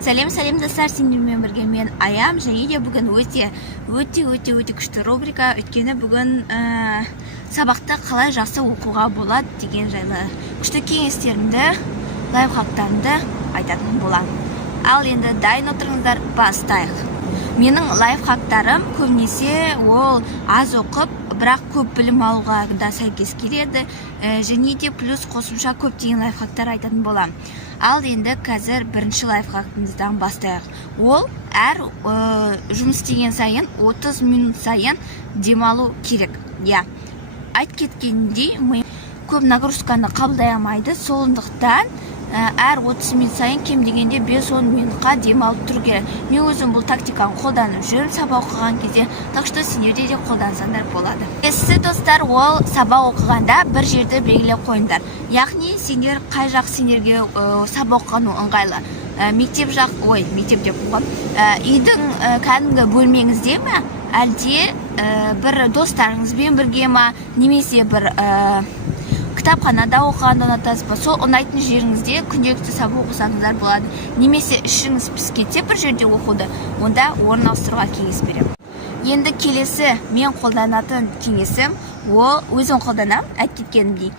Сәлем достар, сендермен бірге мен Аям, және де бүгін өте күшті рубрика, өйткені бүгін сабақты қалай жақсы оқуға болады деген жайлы күшті кеңестерімді, лайфхактарымды айтатын боламын. Ал енді дайын отырыңыздар, бастайық. Менің лайфхактарым көбінесе ол аз оқып, бірақ көп білім алуға да сәйкес келеді, және де плюс қосымша көптеген лайфхактар айтатын боламын. Ал енді қазір бірінші лайфхактымыздан бастайық. Ол әр жұмыс істеген сайын 30 минут сайын демалу керек. Айтып кеткендей, ми көп нагрузканы қабылдай алмайды, сондықтан әр 30 минут сайын кем дегенде 5-10 минутқа демалып тұру керек. Мен өзім бұл тактиканы қолданып жүрмін сабақ оқыған кезде, так что сендерде де қолдансаңдар болады. Келесі достар, ол сабақ оқығанда бір жерді белгілеп қойыңдар. Яғни сендер қай жақ сендерге сабақ оқығаны ыңғайлы? Мектеп жақ, мектеп деп қойған. Үйдің кәдімгі бөлмеңізде ме? Әлде бір достарыңызбен бірге ма? Немесе бір кітапханада оқығанды ұнатасыз ба? Сол ұнайтын жеріңізде күнделікті сабақ оқысаңыздар болады. Немесе ішіңіз пісіп кетсе бір жерде оқуды, онда орын ауыстыруға кеңес беремін. Енді келесі мен қолданатын кеңесім, ол өзім қолданамын, айтып кеткенімдей.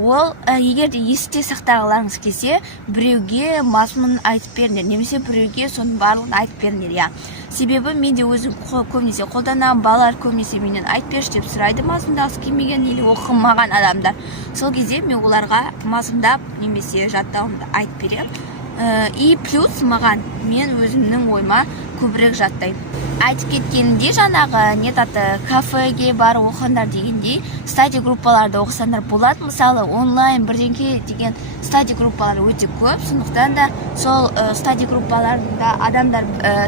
Ол егер де есте сақтағыларыңыз келсе, біреуге мазмұнын айтып беріңдер, немесе біреуге соның барлығын айтып беріңдер. Себебі мен де өзім көбінесе қолданамын, балалар көбінесе менен айтып берші деп сұрайды, мазмұндағысы келмеген или оқымаған адамдар. Сол кезде мен оларға мазмұндап немесе жаттауымды айтып беремін. И плюс маған мен өзімнің ойыма көбірек жаттаймын. Айтып кеткенде жаңағы кафеге бар оқыңдар дегендей стадия группаларды оқысаңдар болады. Мысалы онлайн бірдеңке деген стадия группалары өте көп, сондықтан да сол стадия группаларында адамдар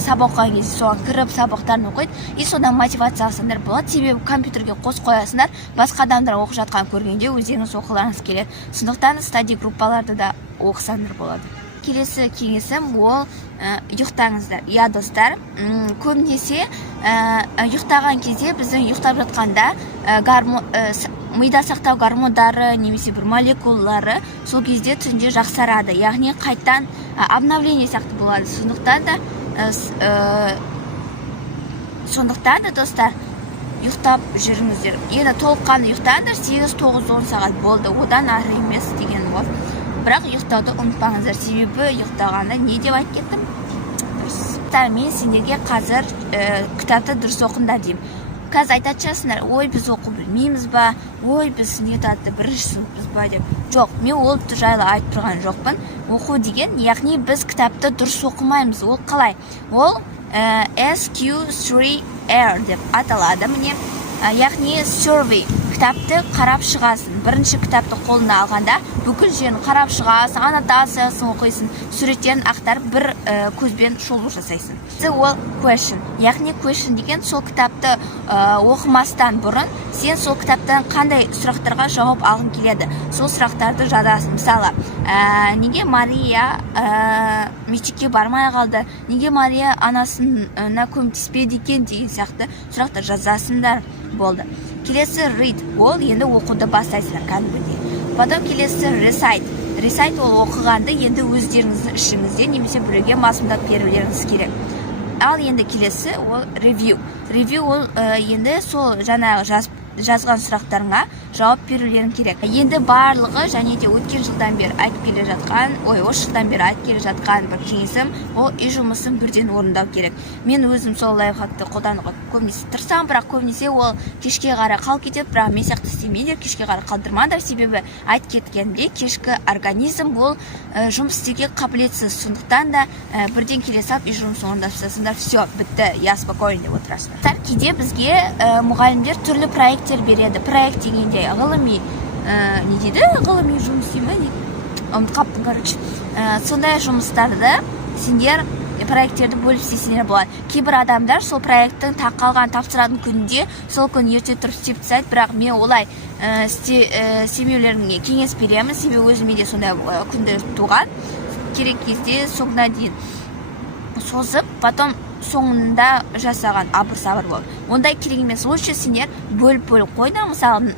сабақ оқыған кезде соған кіріп сабақтарын оқиды, и содан мотивация алсаңдар болады. Себебі компьютерге қосып қоясыңдар, басқа адамдар оқып жатқан көргенде өздеріңіз оқығыларыңыз келеді. Сондықтан стадия группаларды да оқысаңдар болады. Келесі кеңесім ол ұйықтаңыздар. Достар, көбінесе ұйықтаған кезде біздің ұйықтап жатқанда мида сақтау гормондары немесе бір молекулалары сол кезде түнде жақсарады. Яғни қайтан обновление сияқты болады. Сондықтан да достар, ұйықтап жүріңіздер. Енді толыққанды ұйықтаңдар, 8-9-10 сағат болды, одан ары емес деген ғой. Бірақ ұйықтауды ұмытпаңыздар, себебі ұйықтағанда не деп айтып кеттім? Мен сендерге қазір кітапты дұрыс оқыңдар деймін. Қазір айтатын шығарсыңдар, біз оқу білмейміз ба, біз бірінші сыныппыз ба деп. Жоқ, мен ол жайлы айтып тұрған жоқпын. Оқу деген, яғни біз кітапты дұрыс оқымаймыз. Ол қалай? Ол SQ3R деп аталады міне. Яғни survey, кітапты қарап шығасың. Бірінші кітапты қолына алғанда бүкіл жерін қарап шығасың, аннотациясын оқисың, суреттерін ақтарып бір көзбен шолу жасайсың. Ол question. Яғни question деген сол кітапты оқымастан бұрын сен сол кітаптан қандай сұрақтарға жауап алғың келеді. Сол сұрақтарды жазасың. Мысалы, неге Мария мектепке бармай қалды? Неге Мария анасына көмектеспеді екен деген сияқты сұрақтар жазасыңдар. Болды. Келесі read, ол енді оқуды бастайсыңдар кәдімгідей. Потом келесі recite. Recite ол оқығанды енді өздеріңіздің ішіңізде немесе біреуге мазмұндап берулеріңіз керек. Ал енді келесі ол review. Review ол енді сол жаңағы жазған сұрақтарыңа жауап берулерің керек. Енді барлығы және де өткен жылдан бері айтып келе жатқан, осы жылдан бері айтып келе жатқан бір кеңесім, ол үй жұмысын бірден орындау керек. Мен өзім сол лайфхакты қолдануға көбінесе тырысамын, бірақ көбінесе ол кешке қарай қалып кетеді, бірақ мен сияқты істемеңдер, кешке қарай қалдырмаңдар, себебі айтып кеткенде кешкі организм ол жұмыс істеуге қабілетсіз, сондықтан да бірден келе салып үй жұмысын орындап тастасаңдар, все, бітті, я спокойно деп отырасыңдар. Кейде бізге мұғалімдер түрлі проекттер береді. Проект дегенде ғылыми, не дейді? Ғылыми жұмыс деймін, ұмытып қаптым, сондай жұмыстарды сендер проекттерді бөліп істесеңдер болады. Кейбір адамдар сол проекттің қалған тапсыратын күнінде сол күн ерте тұрып істеп тастайды, бірақ мен олай істемеулеріңе кеңес беремін, себебі өзіме де сондай күндер туған. Керек кезде соңына дейін созып, потом соңында жасаған абыр-сабыр болып. Ондай керек емес. Лучше сендер бөліп қойда, мысалы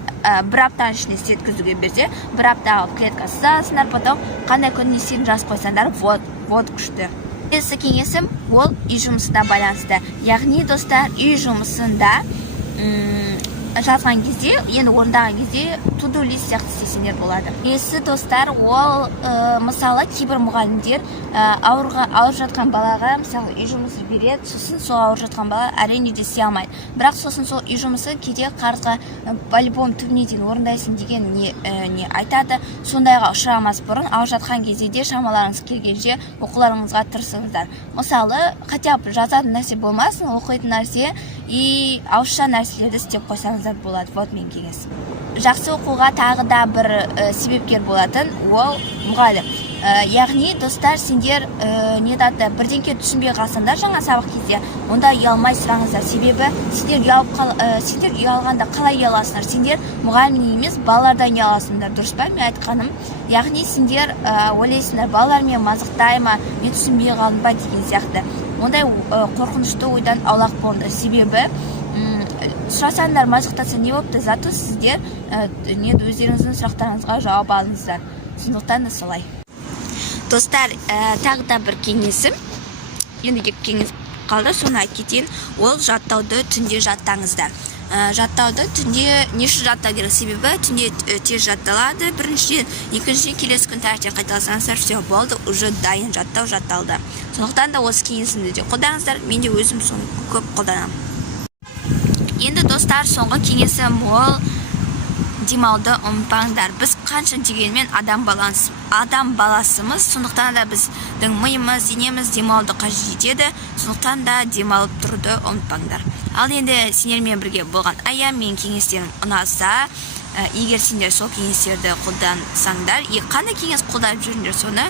бір аптаның ішінде істеткізуге берсе, бір апта алып клетка сызасыңдар, потом қандай күн не істейтінін жазып қойсаңдар, вот күшті. келесі кеңесім ол үй жұмысына байланысты. Яғни достар, үй жұмысында жазған кезде, енді орындаған кезде to-do list сияқты істесеңдер болады. Келесі достар, ол мысалы кейбір мұғалімдер ауырып жатқан балаға мысалы үй жұмысы береді, сосын сол ауырып жатқан бала әрине де істей алмайды. Бірақ сосын сол үй жұмысы кейде қарызға по-любому түбіне дейін орындайсың деген не айтады. Сондайға ұшырамас бұрын ауырып жатқан кезде де шамаларыңыз келгенше оқуларыңызға тырысыңыздар. Мысалы, хотя бы жазатын нәрсе болмасын, оқитын нәрсе и ауызша нәрселерді істеп қойсаңыздар болады. Вот мен кеңесім. Жақсы оқуға тағы да бір себепкер болатын, ол мұғалім. Яғни достар, сендер бірдеңке түсінбей қалсаңдар жаңа сабақ кезде, онда ұялмай сұраңыздар. Себебі сендер ұялғанда қалай ұяласыңдар? Сендер мұғалімнен емес, балалардан ұяласыңдар. Дұрыс па мен айтқаным? Яғни сендер ойлайсыңдар, балалар мен мазықтай ма, мен түсінбей қалдым ба деген сияқты. Ондай қорқынышты ойдан аулақ болыңдар. Себебі сұрасаңдар, мазықтаса не болыпты? Зато сіздер өздеріңіздің сұрақтарыңызға жауап алыңыздар. Сондықтан да солай. Достар, тағы да бір кеңесім, енді кеңес қалды, соны айтып кетейін. Ол жаттауды түнде жаттаңыздар. Жаттауды түнде неше жаттау керек? Себебі түнде тез жатталады. Біріншіден, екіншіден келесі күн таңертең қайталасаңыздар, все болды, уже дайын жаттау жатталды. Сондықтан да осы кеңесімді де қолданыңыздар. Мен де өзім соны көп қолданамын. Енді достар, соңғы кеңесім ол демалды ұмытпаңдар. Біз қанша дегенмен адам баласымыз, сондықтан да біздің миымыз, денеміз демалуды қажет етеді. Сондықтан да демалып тұруды ұмытпаңдар. Ал енді сендермен бірге болған Аям мен кеңестерім ұнаса, егер сендер сол кеңестерді қолдансаңдар, қандай кеңес қолданып жүріңдер, соны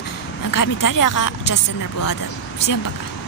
комментарияға жазсаңдар болады. Всем пока.